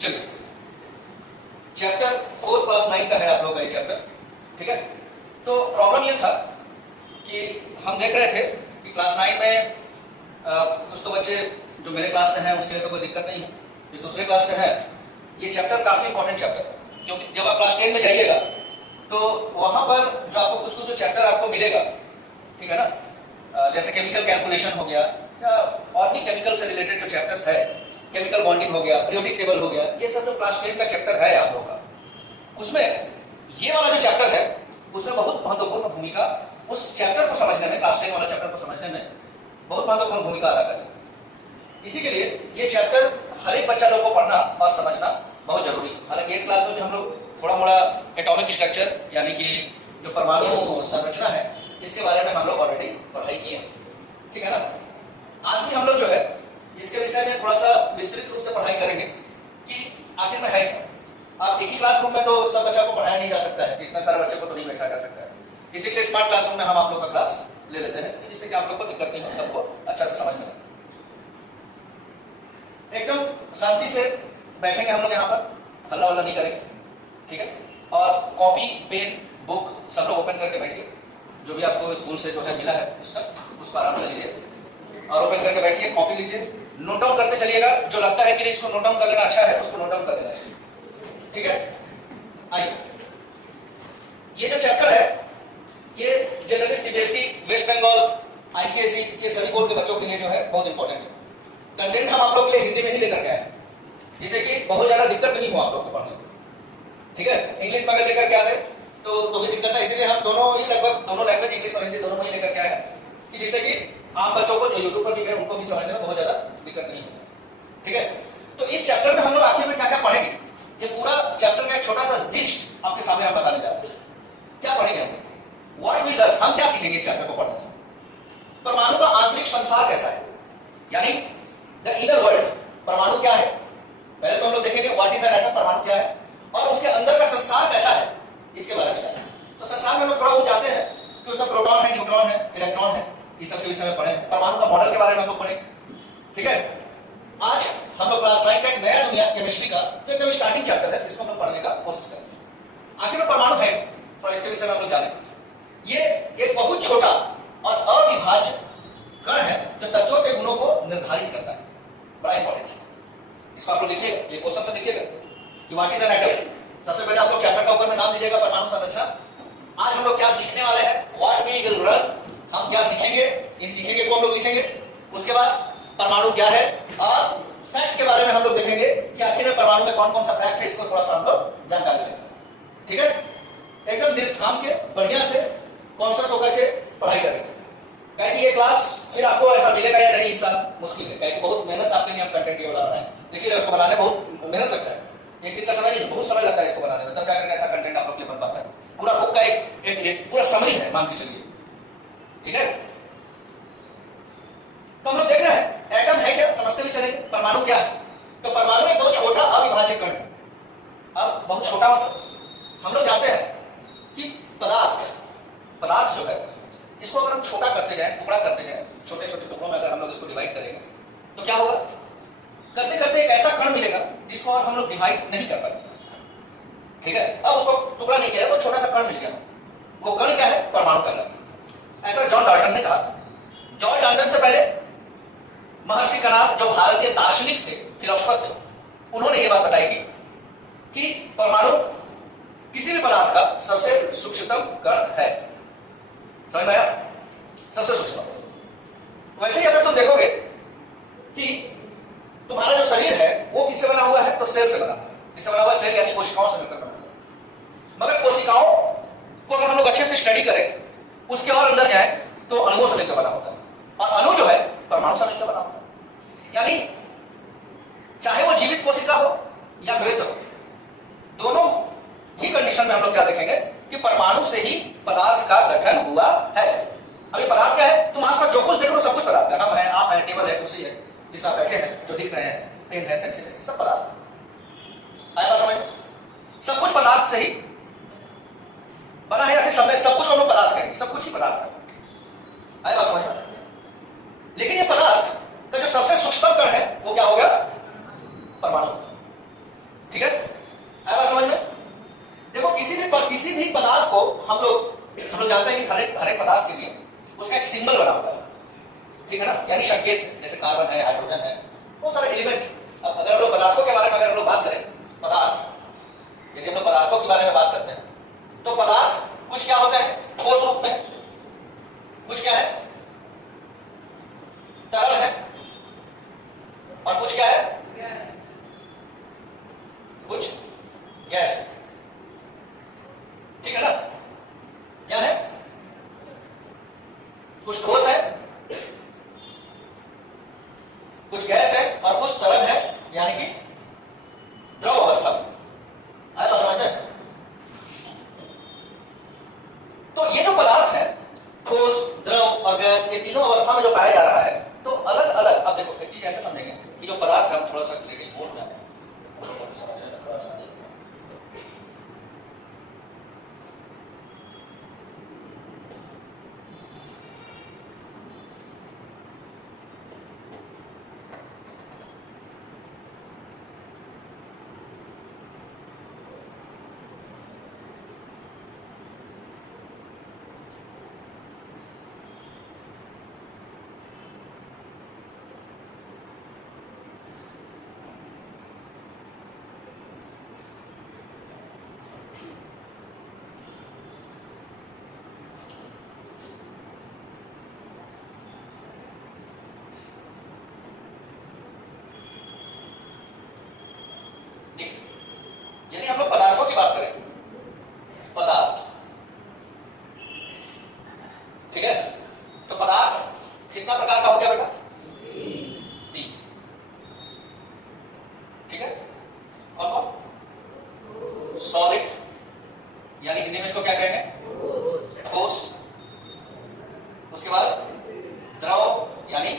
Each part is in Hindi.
चलिए, चैप्टर 4 क्लास 9 का है आप लोग का ये चैप्टर, ठीक है। तो प्रॉब्लम ये था कि हम देख रहे थे कि क्लास 9 में कुछ तो बच्चे जो मेरे क्लास से हैं उसके लिए तो कोई दिक्कत नहीं है, जो दूसरे क्लास से है ये चैप्टर काफी इंपॉर्टेंट चैप्टर है, क्योंकि जब आप क्लास 10 में जाइएगा तो वहां पर जो आपको कुछ कुछ जो चैप्टर आपको मिलेगा, ठीक है ना, जैसे केमिकल कैलकुलेशन हो गया या और भी केमिकल से रिलेटेड जो चैप्टर्स है, केमिकल बॉन्डिंग हो गया, पीरियोडिक टेबल हो गया, ये सब जो क्लास 10 का चैप्टर है आप लोगों का, उसमें ये वाला जो चैप्टर है उसमें बहुत महत्वपूर्ण भूमिका उस चैप्टर को समझने में, क्लास 10 वाला चैप्टर को समझने में बहुत महत्वपूर्ण भूमिका अदा करेगा। इसी के लिए ये चैप्टर हर एक बच्चा लोग को पढ़ना और समझना बहुत जरूरी है। हालांकि एक क्लास में हम लोग थोड़ा मोड़ा एटॉमिक स्ट्रक्चर यानी कि जो परमाणु संरचना है इसके बारे में हम लोग ऑलरेडी पढ़ाई किए हैं, ठीक है ना। आज भी हम लोग जो है इसके विषय में थोड़ा सा विस्तृत रूप से पढ़ाई करेंगे कि आखिर में है क्या। आप एक ही क्लासरूम में तो सब बच्चा को पढ़ाया नहीं जा सकता है, इतने सारे बच्चे को तो नहीं बैठा जा सकता है। इसी के लिए स्मार्ट क्लासरूम में हम आप लोग का क्लास ले लेते हैं जिससे कि आप लोग को दिक्कत नहीं हो, सबको अच्छा से समझ में एकदम शांति से बैठेंगे हम लोग यहाँ पर, हल्ला वल्ला नहीं करेंगे, ठीक है। और कॉपी पेन बुक सब लोग ओपन करके बैठिए, जो भी आपको स्कूल से जो है मिला है उसको आराम से लीजिए और ओपन करके बैठिए, कॉपी लीजिए, नोट डाउन करते चलिएगा। जो लगता है कि नहीं इसको नोट डाउन कर लेना अच्छा है उसको नोट डाउन कर लेना चाहिए, ठीक है। आइए, ये जो चैप्टर है ये generally CBSE, West Bengal, ICSE ये सभी बोर्ड के बच्चों के लिए जो है बहुत इंपॉर्टेंट है। कंटेंट हम आप लोग के लिए हिंदी में ही लेकर के आए जिससे कि बहुत ज्यादा दिक्कत नहीं हो आप लोग को पढ़ने में, ठीक है। इंग्लिश में अगर लेकर के आ गए तो भी दिक्कत है, इसीलिए हम दोनों ही लगभग दोनों लैंग्वेज इंग्लिश और हिंदी दोनों में ही लेकर के आए हैं कि जिससे कि आम बच्चों को जो यूट्यूब पर भी है उनको भी समझने में बहुत ज्यादा दिक्कत नहीं है, ठीक है। तो इस चैप्टर में हम लोग आखिर में क्या क्या पढ़ेंगे, ये पूरा चैप्टर का एक छोटा सा जिस्ट आपके सामने हम बताने जा रहे हैं। क्या पढ़ेंगे हम, व्हाट वी लर्न, हम क्या सीखेंगे इस चैप्टर को पढ़ने से। परमाणु का आंतरिक संसार कैसा है, यानी द इनर वर्ल्ड, परमाणु क्या है। पहले तो हम लोग देखेंगे व्हाट इज एन एटम, परमाणु क्या है, और उसके अंदर का संसार कैसा है इसके बारे में जानेंगे। तो संसार में हम लोग थोड़ा बहुत जाते हैं कि उसमें प्रोटॉन है, न्यूट्रॉन है, इलेक्ट्रॉन है, ये सब के विषय में पढ़े। परमाणु का मॉडल के बारे में हम लोग पढ़े, ठीक है। आज हम लोग क्लास 9 का एक नया दुनिया केमिस्ट्री का जो एकदम स्टार्टिंग चैप्टर है इसको हम लोग पढ़ने का कोशिश करेंगे। आखिर में परमाणु है थोड़ा इसके विषय में हम लोग जानेंगे। ये एक बहुत छोटा और अविभाज्य कण है जो तत्वों के गुणों को निर्धारित करता है, बड़ा इंपॉर्टेंट है। इसको आप लोग लिखिएगा, ये क्वेश्चन से लिखिएगा कि व्हाट इज एन एटम। सबसे पहले आप लोग चैप्टर का ऊपर में नाम दीजिएगा परमाणु संरचना। आज हम लोग क्या सीखने वाले हैं, व्हाट वी विल लर्न, हम क्या सीखेंगे, इन सीखेंगे को हम लोग लिखेंगे। उसके बाद परमाणु क्या है और फैक्ट के बारे में हम लोग देखेंगे कि आखिर में परमाणु में कौन कौन सा फैक्ट है, इसको थोड़ा सा हम लोग जानकारी लेंगे, ठीक है। एकदम दिल थाम के बढ़िया से कॉन्शियस होकर के पढ़ाई करेंगे। कहे कि ये क्लास फिर आपको ऐसा मिलेगा या नहीं, इस साल मुश्किल है, कहे बहुत मेहनत से आपके लिए हम कंटेंट ये वाला बनाए। देखिए उसको बनाने बहुत मेहनत लगता है, एक दिन का समय नहीं, बहुत समय लगता है इसको बनाने में, तब जाकर ऐसा कंटेंट आप लोग के लिए बन पाता है। पूरा बुक का एक पूरा समरी है मान के चलिए, ठीक है। तो हम लोग देख रहे हैं एटम है क्या, समझते भी चलेंगे। परमाणु क्या है, तो परमाणु एक बहुत छोटा अविभाज्य कण है। अब बहुत छोटा मतलब हम लोग जानते हैं कि पदार्थ जो है इसको अगर हम छोटा करते जाए, टुकड़ा करते जाए, छोटे छोटे टुकड़ों में अगर हम लोग इसको डिवाइड करेंगे तो क्या होगा, करते करते एक ऐसा कण मिलेगा जिसको और हम लोग डिवाइड नहीं कर पाएंगे, ठीक है। अब उसको टुकड़ा नहीं किया, वो छोटा सा कण मिल गया, वो कण क्या है, परमाणु कहलाता है। ऐसा जॉन डाल्टन ने कहा। जॉन डाल्टन से पहले महर्षि कणाद जो भारतीय दार्शनिक थे, फिलोसफर थे, उन्होंने ये बात बताई कि परमाणु किसी भी पदार्थ का सबसे सूक्ष्मतम कण है। समझ में आया, सबसे सूक्ष्म। वैसे ही अगर तुम देखोगे कि तुम्हारा जो शरीर है वो किससे बना हुआ है, तो सेल से बना हुआ है। किससे बना हुआ है, सेल यानी कोशिकाओं से मिलकर बना हुआ है। मगर कोशिकाओं को अगर हम लोग अच्छे से स्टडी करें, उसके और अंदर जाए तो अणुओं से मिलकर बना होता है, और अणु जो है परमाणु से मिलकर बना होता है। यानी चाहे वो जीवित कोशिका हो या मृत हो, दोनों ही कंडीशन में हम लोग क्या देखेंगे कि परमाणु से ही पदार्थ का गठन हुआ है। अभी पदार्थ क्या है, तुम आसपास जो कुछ देखो सब कुछ पदार्थ है। हम है, आप है, टेबल है, कुर्सी है, जिसमें आप बैठे हैं, जो दिख रहे हैं, पेन है, पेंसिल है, सब पदार्थ। आएगा समझ, सब कुछ पदार्थ से ही बना है, या फिर सब कुछ हम लोग पदार्थ कहेंगे, सब कुछ ही पदार्थ है। आएगा समझ में। लेकिन ये पदार्थ का जो सबसे सूक्ष्म कण है वो क्या हो गया, परमाणु। हम लोग जानते हैं कि हर एक पदार्थ के लिए उसका एक सिंबल बना होता है, ठीक है ना, यानी संकेत, जैसे कार्बन है, हाइड्रोजन है, बहुत सारे एलिमेंट। अब अगर हम लोग पदार्थों के बारे में अगर हम लोग बात करें, पदार्थ, यदि हम लोग पदार्थों के बारे में बात करते हैं तो पदार्थ कुछ क्या होता है ठोस रूप में, कुछ क्या है तरल है, और कुछ क्या है कुछ गैस है, ठीक है ना। क्या है, कुछ ठोस है, कुछ गैस है, और कुछ तरल है, यानी कि द्रव अवस्था में। आया तो समझ में? तो ये जो पदार्थ है, ठोस, द्रव और गैस, ये तीनों अवस्था में जो पाया जा रहा है, तो अलग अलग, अब देखो एक चीज ऐसे समझेंगे कि जो पदार्थ है, हम थोड़ा सा क्लियरली बोल रहे हैं, थोड़ा सा यदि हम लोग पदार्थों की बात करें, पदार्थ, ठीक है, तो पदार्थ कितना प्रकार का हो गया बेटा? तीन, ठीक है। कौन कौन? सॉलिड, यानी हिंदी में इसको क्या कहेंगे? ठोस। उसके बाद द्रव, यानी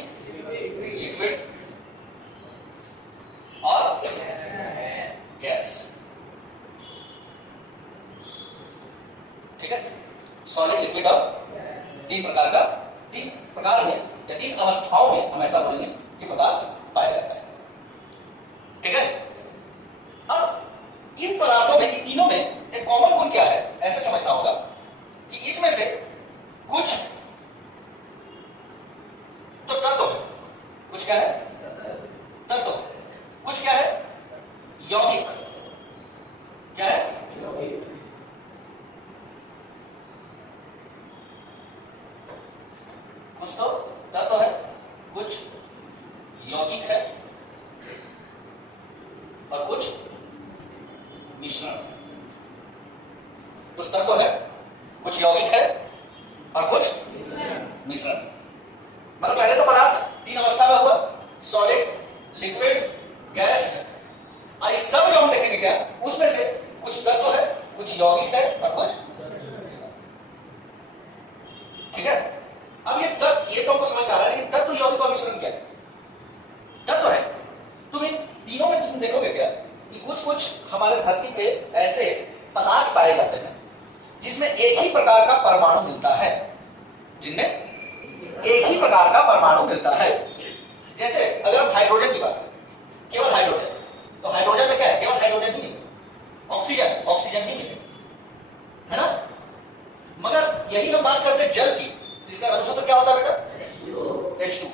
लिक्विड, और गैस, ठीक है। सॉलिड, लिक्विड और तीन प्रकार में या तीन अवस्थाओं में हम ऐसा बोलेंगे कि पदार्थ पाया जाता है, ठीक है। अब इन पदार्थों में, इन तीनों में एक कॉमन गुण क्या है, ऐसे समझना होगा कि इसमें से कुछ तो तत्व है, कुछ क्या है तत्व, कुछ क्या है यौगिक, क्या है कुछ तो तत्व है, कुछ यौगिक है, और कुछ मिश्रण। कुछ तत्व है, कुछ यौगिक है, और कुछ मिश्रण। मतलब पहले तो पदार्थ तीन अवस्था में हुआ, सॉलिड, लिक्विड, गैस। आई सब जो हम देखेंगे क्या, उसमें से कुछ तत्व है, कुछ यौगिक है, और कुछ, ठीक है। अब ये तत्व, ये तो हमको समझ आ रहा है, लेकिन तत्व, यौगिक और मिश्रण क्या है? तत्व है, तुम इन तीनों में तुम देखोगे क्या कि कुछ कुछ हमारे धरती पे ऐसे पदार्थ पाए जाते हैं जिसमें एक ही प्रकार का परमाणु मिलता है, जिनमें एक ही प्रकार का परमाणु मिलता है। जैसे अगर हम हाइड्रोजन की बात करें, केवल हाइड्रोजन, तो हाइड्रोजन में क्या है, केवल हाइड्रोजन ही मिलेगा, ऑक्सीजन ही मिलेगा, है ना। मगर यही हम बात करते हैं जल की, तो इसका अनुसूत्र क्या होता है बेटा? H2।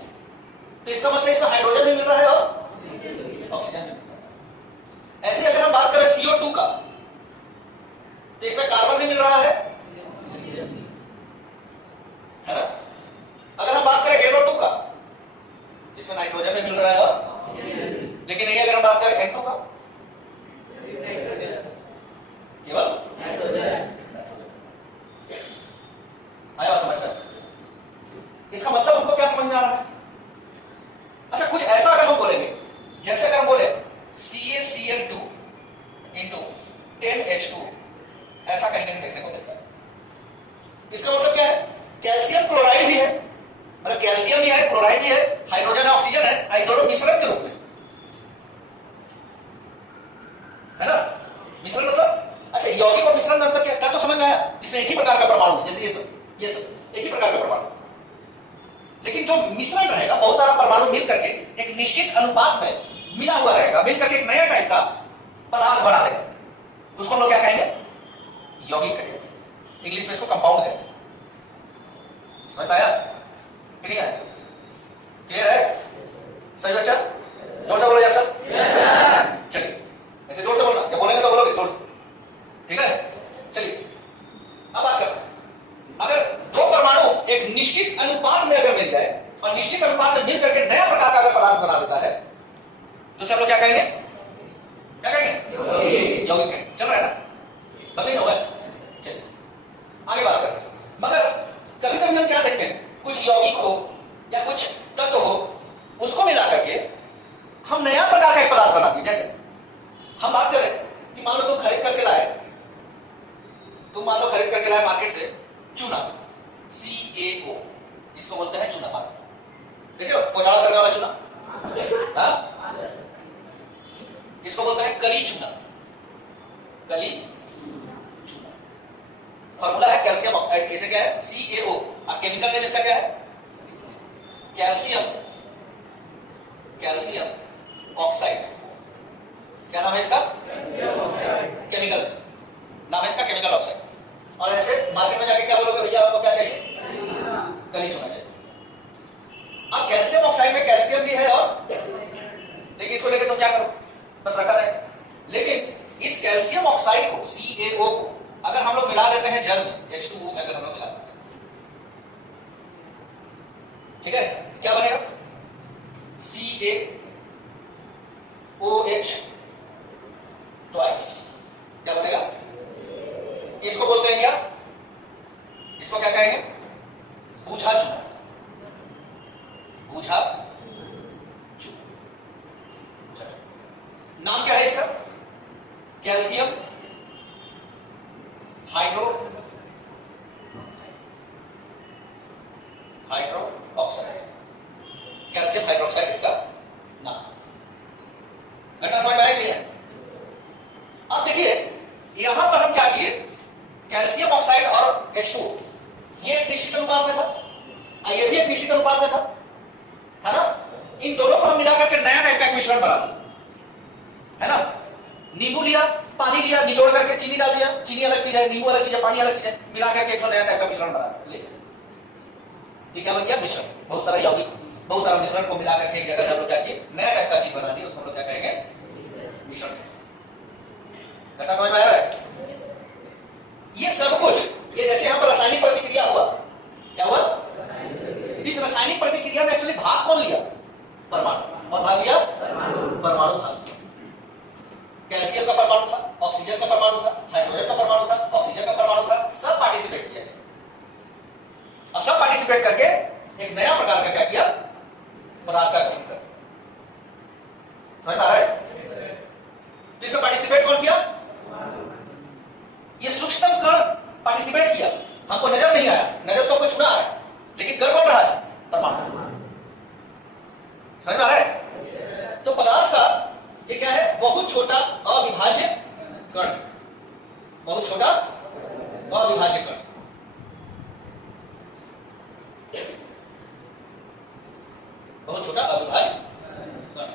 तो इसका मतलब इसमें हाइड्रोजन भी मिल रहा है और ऑक्सीजन भी मिल रहा है। ऐसे अगर हम बात करें CO2 का, तो इसमें कार्बन भी मिल रहा है ना। अगर हम बात करें NO2 का, इसमें नाइट्रोजन भी मिल रहा है और, लेकिन यही अगर हम बात करें N2 का, केवल नाइट्रोजन। आया समझ में? इसका मतलब हमको क्या समझ में आ रहा है? अच्छा, कुछ ऐसा अगर हम बोलेंगे, जैसे अगर हम बोले CaCl2 into 10H2, ऐसा कहीं कहीं देखने को मिलता है। इसका मतलब क्या है? कैल्शियम क्लोराइड भी है, मतलब कैल्शियम भी है, क्लोराइड भी है, हाइड्रोजन ऑक्सीजन है, आई दोनों मिश्रण के रूप में, है ना। मिश्रण मतलब, अच्छा यौगिक और मिश्रण में अंतर क्या? तो समझ में आया, इसमें एक ही प्रकार का परमाणु है, जैसे ये सब एक ही प्रकार का परमाणु, लेकिन जो मिश्रण रहेगा, बहुत सारा परमाणु मिल करके एक निश्चित अनुपात में मिला हुआ रहेगा, मिल करके एक नया टाइप का पदार्थ बना देगा, उसको हम लोग क्या कहेंगे? यौगिक कहेंगे। इंग्लिश में इसको कंपाउंड कहते हैं। समझ पाया? क्लियर है? क्लियर है? सही बच्चा? जोर से बोलो यार सब। चलिए ऐसे जोर से बोलना, जब बोलेंगे तो बोलोगे जोर से, ठीक है? चलिए अब बात करते हैं। अगर दो परमाणु एक निश्चित अनुपात में अगर मिल जाए और निश्चित अनुपात में मिल करके नया प्रकार का अगर पदार्थ बना देता है तो सब लोग क्या कहेंगे? क्या कहेंगे? यौगिक कहेंगे। चल रहा है ना? बदली हो गया। चलिए आगे बात करते हैं। मगर कभी कभी हम क्या देखते हैं, कुछ यौगिक हो या कुछ तत्व हो, उसको मिला करके हम नया प्रकार का एक पदार्थ बनाते हैं। जैसे हम बात करें कि मान लो तुम खरीद करके लाए मार्केट से चूना, CaO, इसको बोलते हैं चूना। मार्केट देखिए पोछाड़ा करने वाला चूना, हाँ? इसको बोलते हैं कली चूना। कली चूना फॉर्मूला है कैल्शियम, इसे क्या है? CaO। और केमिकल नेम इसका क्या है? Calcium oxide. क्या नाम है इसका? केमिकल नाम है इसका, केमिकल ऑक्साइड। और ऐसे मार्केट में जाके क्या बोलोगे, भैया आपको क्या चाहिए? कली चूना चाहिए। अब कैल्शियम ऑक्साइड में कैल्शियम भी है और लेकिन इसको लेकर तुम क्या करो, बस रखा रहे। लेकिन इस कैल्शियम ऑक्साइड को, CaO को, अगर हम लोग मिला देते हैं जल में, H2O में अगर हम लोग मिला देते हैं, ठीक है, क्या बनेगा? CaOH twice. क्या बनेगा? इसको बोलते हैं क्या? इसको क्या कहेंगे? बूझा चूना। बूझा चूना। नाम क्या है इसका? Calcium hydroxide. कैल्शियम हाइड्रोक्साइड इसका नाम। घटना समझ में आई नहीं है? अब देखिए यहां पर हम क्या किए, कैल्शियम ऑक्साइड और H2O ये एक निश्चित अनुपात में था, ये भी एक निश्चित अनुपात में था, है ना? इन दोनों को हम मिला करके नया टाइप का मिश्रण बना दिया, है ना? नींबू लिया, पानी लिया, निचोड़ करके चीनी डाल दिया। चीनी अलग चीज है, नींबू अलग चीज है, पानी अलग चीज है, मिला करके एक नया टाइप का मिश्रण बना लिया। ये क्या बन गया? मिश्रण। बहुत सारा यौगिक, बहुत सारा मिश्रण को मिला करके एक जगह हम लोग क्या किए, नया टाइप का चीज बना दी, उसको हम लोग क्या कहेंगे? मिश्रण। घटना समझ में आ रहा है? ये सब कुछ, ये जैसे यहां पर रासायनिक प्रतिक्रिया हुआ, क्या हुआ? इस रासायनिक प्रतिक्रिया में एक्चुअली भाग कौन लिया? परमाणु। और भाग लिया? परमाणु भाग लिया। कैल्शियम का परमाणु था, ऑक्सीजन का परमाणु था, हाइड्रोजन का परमाणु था, ऑक्सीजन का परमाणु था, सब पार्टिसिपेट किया इसमें। और सब पार्टिसिपेट करके एक नया प्रकार का क्या किया? पदार्थ का गठन कर। समझ आ रहा है? तो इसमें पार्टिसिपेट कौन किया? ये सूक्ष्म कण पार्टिसिपेट किया। हमको नजर नहीं आया, नजर तो कुछ छुड़ा है, लेकिन कर कौन रहा है? परमाणु। समझ आ रहा है? तो पदार्थ का ये क्या है? बहुत छोटा अविभाज्य कण। बहुत छोटा अविभाज्य कण। बहुत छोटा अविभाज्य कण।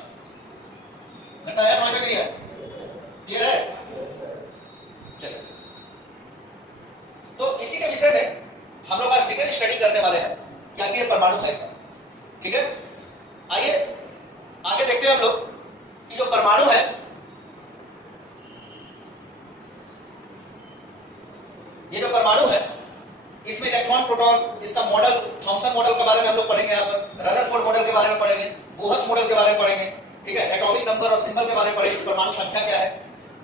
घटना है, समझ में नहीं है? क्लियर है? चलिए, तो इसी के विषय में हम लोग आज डिटेल स्टडी करने वाले हैं कि आखिर परमाणु है क्या। ठीक है, आइए आगे देखते हैं हम लोग कि जो परमाणु है, ये जो परमाणु है इसमें इलेक्ट्रॉन प्रोटॉन, इसका मॉडल, थॉमसन मॉडल के बारे में हम लोग पढ़ेंगे, यहाँ पर रदरफोर्ड मॉडल के बारे में पढ़ेंगे, बोहस मॉडल के बारे में पढ़ेंगे, ठीक है, एटॉमिक नंबर और सिंबल के बारे में पढ़ेंगे, परमाणु संख्या क्या है,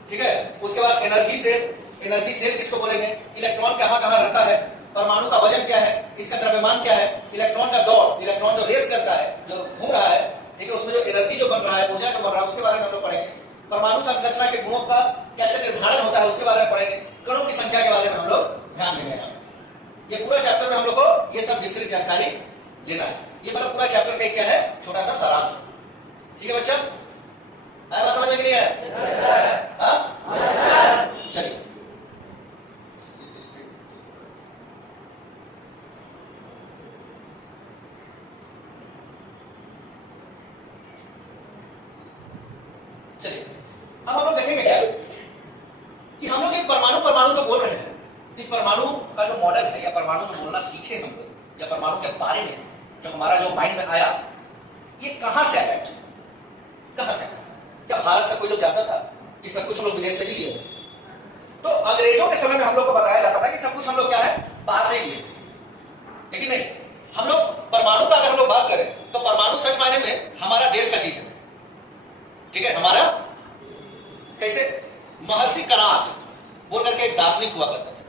ठीक है। उसके बाद एनर्जी सेल किसको बोलेंगे, इलेक्ट्रॉन कहां कहां रहता है, परमाणु का वजन क्या है, इसका द्रव्यमान क्या है, इलेक्ट्रॉन का दौड़, इलेक्ट्रॉन जो रेस करता है, जो घूम रहा है, ठीक है, उसमें जो एनर्जी जो बन रहा है, ऊर्जा जो बन रहा है, उसके बारे में हम लोग पढ़ेंगे। परमाणु संरचना के गुणों का कैसे निर्धारण होता है उसके बारे में पढ़ेंगे। कणों की संख्या के बारे में हम लोग ध्यान देंगे। ये पूरा चैप्टर में हम लोग को ये सब विस्तृत जानकारी लेना है। ये मतलब पूरा चैप्टर का क्या है, छोटा सा सारांश। ठीक है बच्चा, आया समझ में नहीं है? चलिए, अब हम लोग देखेंगे क्या कि हम लोग एक परमाणु तो बोल रहे हैं, कि परमाणु का जो मॉडल है या परमाणु जो बोलना सीखे हम लोग या परमाणु के बारे में जो हमारा जो माइंड में आया, ये कहां से आया एक्चुअली, कहां से आया? क्या भारत का कोई लोग जानता था कि सब कुछ हम लोग विदेश से ही लिए? तो अंग्रेजों के समय में हम लोग को बताया जाता था कि सब कुछ हम लोग क्या है, बाहर से ही लिए। लेकिन नहीं, हम लोग परमाणु का अगर हम लोग बात करें तो परमाणु सच मायने में हमारा देश का चीज है। ठीक है, हमारा कैसे? महर्षि कणाद बोल करके एक दार्शनिक हुआ करता था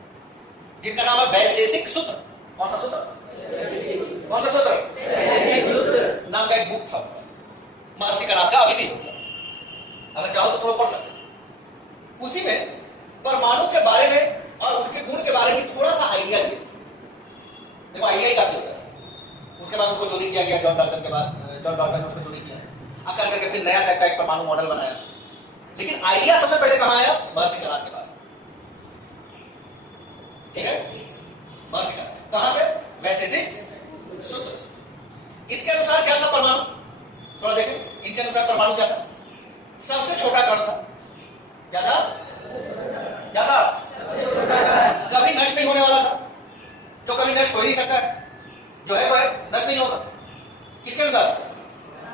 जिनका नाम है वैशेषिक सूत्र। कौन सा सूत्र? कौन सा सूत्र? नाम का एक बुक था महर्षि कणाद का, अभी भी होगा, अगर चाहो तो थोड़ा पढ़ सकते हैं। उसी में परमाणु के बारे में और उनके गुण के बारे में थोड़ा सा आइडिया दिया। देखो आइडिया ही काफी होता है। उसके बाद उसको चोरी किया गया जॉन डाल्टन के बाद, जॉन डाल्टन ने उसको चोरी किया, आकर करके फिर नया टाइप का एक परमाणु मॉडल बनाया। लेकिन आइडिया सबसे पहले कहां आया? महर्षि कणाद के पास। ठीक है, महर्षि कणाद कहां से? वैशेषिक सूत्र से। इसके अनुसार क्या था परमाणु, थोड़ा देखें। इनके अनुसार परमाणु क्या था? सबसे छोटा कण था। क्या था? क्या था? कभी नष्ट नहीं होने वाला था, जो कभी नष्ट हो ही नहीं सकता है, जो है सो है, नष्ट नहीं होगा। किसके अनुसार?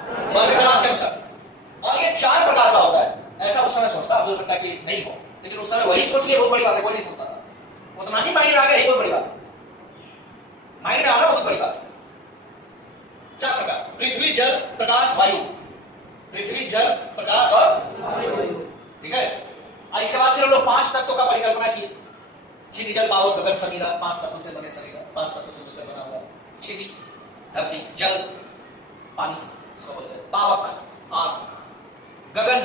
महर्षि कणाद के अनुसार। और ये 4 प्रकार का होता है, ऐसा उस समय सोचता, अब हो सकता है कि नहीं हो, लेकिन उस समय वही सोच लिया, बहुत बड़ी बात है, कोई नहीं सोचता था। उतना ही माइंड में आ गया, यही बहुत बड़ी बात है, माइंड में आना बहुत बड़ी बात है। 4 प्रकार: पृथ्वी, जल, प्रकाश, वायु। पृथ्वी, जल, प्रकाश और वायु। ठीक है, और इसके बाद फिर हम लोग 5 तत्वों का परिकल्पना किए। क्षिति, जल, पावक, गगन, समीरा। 5 तत्वों से बने शरीर, 5 तत्वों से मिलकर बना हुआ। क्षिति धरती, जल पानी इसको बोलते हैं, पावक आग, गगन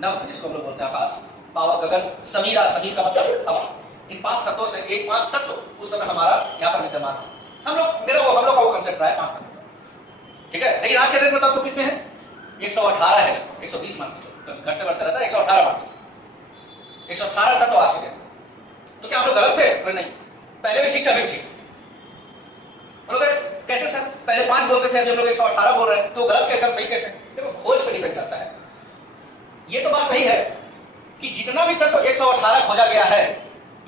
नभ जिसको हम लोग बोलते हैं आकाश, पावक गगन, समीरा समीर का मतलब हवा। इन 5 तत्वों से एक 5 तत्व उस समय हमारा यहाँ पर विद्यमान था। हम लोग का वो कंसेप्ट रहा है 5 तत्व। ठीक है, लेकिन आज के डेट में तत्व कितने हैं? 118 है, 120 मान लीजिए, घटते बढ़ते रहता है, 118 मान लीजिए, 118 तत्व आज के डेट। तो क्या हम लोग गलत थे? अरे नहीं, पहले भी ठीक था, अभी भी ठीक। कैसे सर? पहले 5 बोलते थे, अभी हम लोग 118 बोल रहे हैं, तो गलत कैसे, सही कैसे? देखो खोज पर डिपेंड करता है। ये तो बात सही है कि जितना भी तत्व 118 खोजा गया है,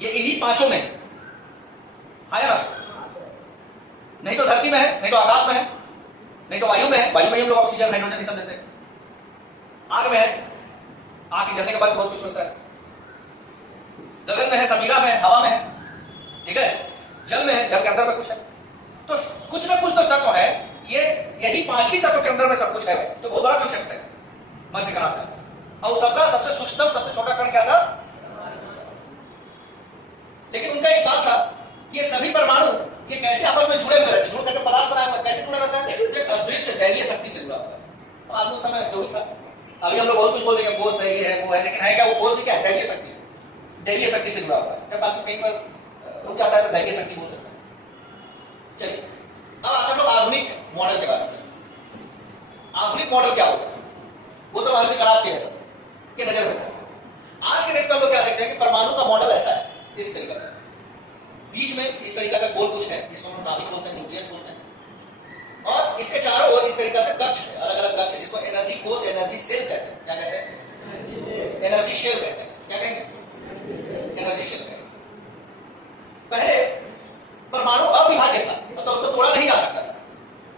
ये इन्हीं 5 में है ना? नहीं तो धरती में है, नहीं तो आकाश में है, नहीं तो वायु में है। वायु में हम लोग ऑक्सीजन, हाइड्रोजन ये सब देते हैं। आग में है, आग के जलने के बाद बहुत कुछ होता है। गगन में है, समीरा में है, हवा में है। ठीक है, जल में है, जल के अंदर में कुछ है। तो कुछ ना कुछ तो तत्व है, ये यही 5 ही तत्व के अंदर में सब कुछ है। तो बहुत बड़ा कंसेप्ट है महर्षि कणाद का। और सबका सबसे सूक्ष्म, सबसे छोटा कण क्या था? लेकिन उनका एक बात था कि ये सभी परमाणु ये कैसे आपस में जुड़े हुए रहते, जुड़ करके पदार्थ बनाया हुआ, कैसे जुड़ा रहता है? एक अदृश्य दैवीय शक्ति से जुड़ा हुआ है। आज उस समय जो भी था, अभी हम लोग बहुत कुछ बोल देंगे, फोर्स है, ये है, वो है, लेकिन है क्या? वो फोर्स भी क्या है? दैवीय शक्ति है, दैवीय शक्ति से जुड़ा हुआ है। जब बात कहीं पर रुक जाता है तो दैवीय शक्ति बोल देता है। चलिए, अब आते हैं लोग आधुनिक मॉडल के बारे में। आधुनिक मॉडल क्या होता है? वो तो महर्षि कणाद के नजर में था। आज के डेट में हम लोग क्या देखते हैं कि परमाणु का मॉडल ऐसा है, इस तरीके का, बीच में इस तरीके का गोल कुछ है, जिसको हम नाभिक बोलते हैं, न्यूक्लियस बोलते हैं, और इसके चारों ओर इस तरीके से कक्ष है, अलग अलग कक्ष है, जिसको एनर्जी कोष, एनर्जी सेल कहते हैं। क्या कहते हैं? एनर्जी शेल कहते हैं। क्या कहेंगे? एनर्जी शेल कहते हैं। पहले परमाणु अविभाज्य था, मतलब उसको तोड़ा नहीं जा सकता था,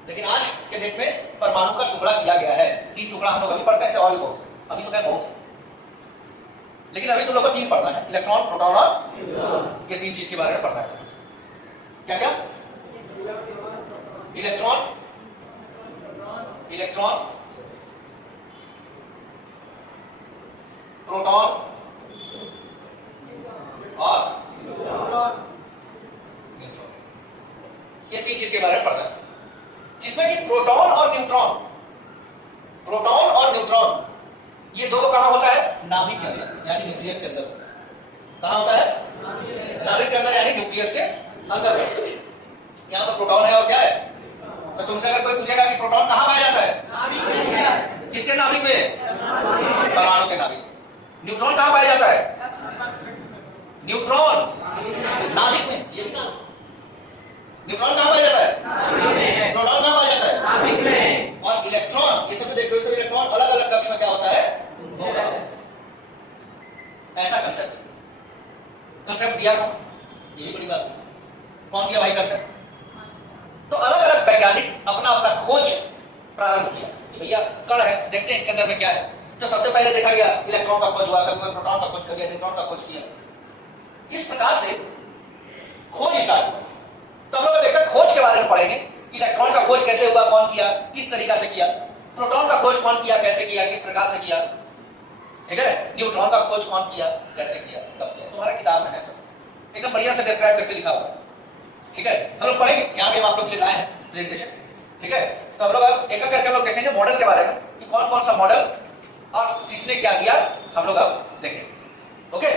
लेकिन आज के डेट में परमाणु का टुकड़ा किया गया है। 3 टुकड़ा हम लोग अभी पढ़ते हैं, और भी बहुत, अभी तो क्या बहुत, लेकिन अभी तो लोग को 3 पढ़ना है, इलेक्ट्रॉन, प्रोटॉन और न्यूट्रॉन। ये 3 चीज के बारे में पढ़ना है। क्या क्या? इलेक्ट्रॉन, प्रोटॉन और न्यूट्रॉन। ये 3 चीज के बारे में पढ़ना है, जिसमें कि प्रोटॉन और न्यूट्रॉन ये दोनों कहां होता है? नाभिक के अंदर, यानी न्यूक्लियस के अंदर होता है। कहां होता है? नाभिक के अंदर, यानी न्यूक्लियस के अंदर। यहां पर प्रोटॉन है और क्या है? तो तुमसे अगर कोई पूछेगा कि प्रोटॉन कहां पाया जाता है? नाभिक में। किसके नाभिक में? परमाणु के नाभिक। न्यूट्रॉन कहां पाया जाता है? न्यूट्रॉन नाभिक में। ये क्या? न्यूट्रॉन कहां पाया जाता है? प्रोटॉन कहां पाया जाता है? नाभिक में। और इलेक्ट्रॉन, ये सब देख रहे हो, इलेक्ट्रॉन अलग अलग कक्ष में क्या होता है? ऐसा कंसेप्ट दिया था। ये भी बड़ी बात है। कौन किया भाई कंसेप्ट? तो अलग अलग वैज्ञानिक अपना अपना खोज प्रारंभ किया कि भैया कण है, देखते हैं इसके अंदर में क्या है। तो सबसे पहले देखा गया इलेक्ट्रॉन का खोज हुआ, कभी कोई प्रोटॉन का खोज कर दिया, न्यूट्रॉन का खोज किया। इस प्रकार से खोज स्टार्ट हुआ। तो हम लोग देखकर खोज के बारे में पढ़ेंगे कि इलेक्ट्रॉन का खोज कैसे हुआ, कौन किया, किस तरीका से किया, प्रोटॉन का खोज कौन किया, कैसे किया, किस प्रकार से किया, ठीक है, न्यूट्रॉन का खोज कौन किया, कैसे किया, कब किया। तुम्हारा किताब में है सब एकदम बढ़िया से डिस्क्राइब करके लिखा हुआ, ठीक है। हम लोग पढ़ेंगे, यहाँ पे हम आप लोग के लिए लाए हैं प्रेजेंटेशन, ठीक है। तो हम लोग अब एक एक करके हम लोग देखेंगे मॉडल के बारे में कि कौन कौन सा मॉडल और किसने क्या किया, हम लोग अब देखेंगे, ओके।